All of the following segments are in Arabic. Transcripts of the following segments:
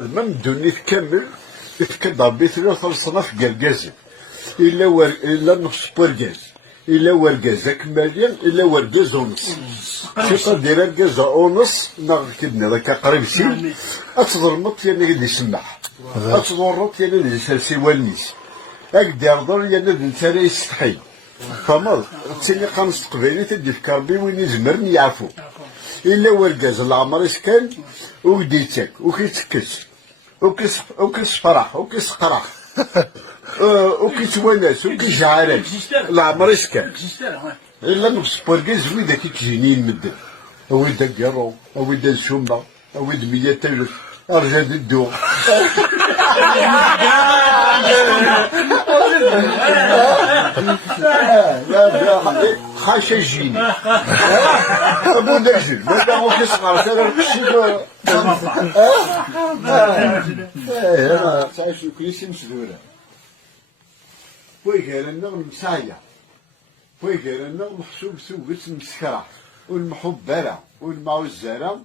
ما ندوني تكمل يتكدر بيتلو ثلاث قرقاز إلا نص برقاز إلا ورقاز كماليا إلا ورقاز ونص شي دير رقاز ونص ناغ كدنا ذاك قريب سين أتضرمط يعني غادي يسمح أتضرمط يعني غادي يسالسي والنيس أقدر ضر يعني غادي نتاري يستحي فمال تسيني قامس تقبيلي تدي في كربي وين يزمرن يعرفو إلا ورقاز العمر يسكن وكديتك وكيتكس وكيس فرح وكيس قرح وكيتونس وكيشعرك العمر يسكن إلا نقص بورقاز ويدا كيجيني نمدن ويدا كيرو ويدا الشومة ويدا 100,000 أرجل الدو خاشا جيني ابو دجل ما هو كيصغر ترى الشيء تعيش كلشي مسدوره ويقال لنا مسايا ويقال لنا محسوب سوقت مسكره والمحبره والمعوزره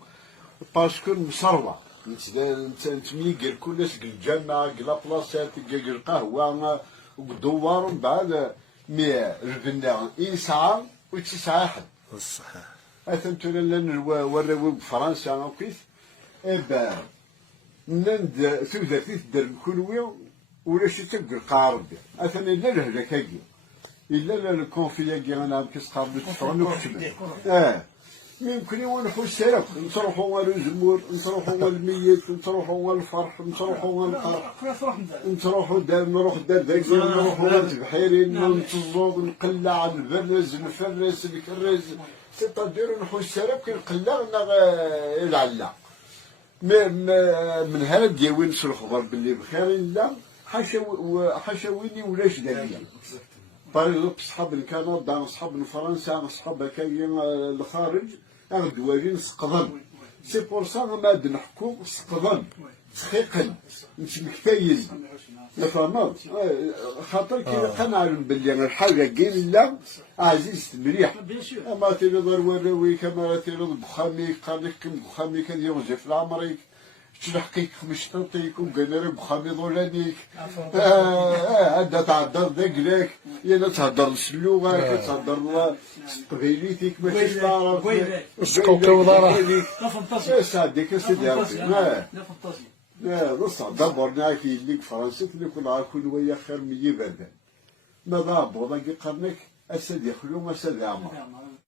باسكو مسروه انت ميقل كلش الجامعه كلا بلاصات كلا القهوه ودوار من بعد مي ربنا إنسان وتسعة حد. صحيح. أثنتنا لنا وراو بفرنسا وكيف إبا نند ثوذا في الدر كلوي ولا شي تبقى القارب أثنا إلا لهلا كاكي إلا الكونفيا كي أنا كيسقار بالفرن وكتب. يمكن يونحو السلف نتروحو الزمور نتروحو الميت نتروحو الفرح نتروحو القرح نتروحو نروح دردك نروحو البحيرين نتزوق نقلع البرز نفرز نكرز تقدر نحو السلف كنقلع العلا من هذا دياوين الخبر باللي بخير لا حاشا ويني ولاش داليا باغ صحاب كندا صحاب فرنسا صحاب كاين الخارج دوالين سقضن سي بور سا ما نحكو سقضن تخيقن نتمكتايز فهمت خاطر كي قنعلم باللي الحاجه كاين لا عزيز مليح اما تيرض الوراوي كما تيرض بخاميك قال لك بخاميك هذه يوجد في العمريك تلحقيك خمشطيك وقال لك بخامي ضولانيك عندها تعذر ذاك يلا تهضر السلوغه كتهضر قبيليتك ماشي تعرف السقوكه وضاره لا فانتازي سعديك سيدي ربي لا فانتازي لا نص دبرنا في اللي فرنسا اللي كنا كل ويا خير من يبدا ماذا بوضا قرنك اسد يخلو اسد عمر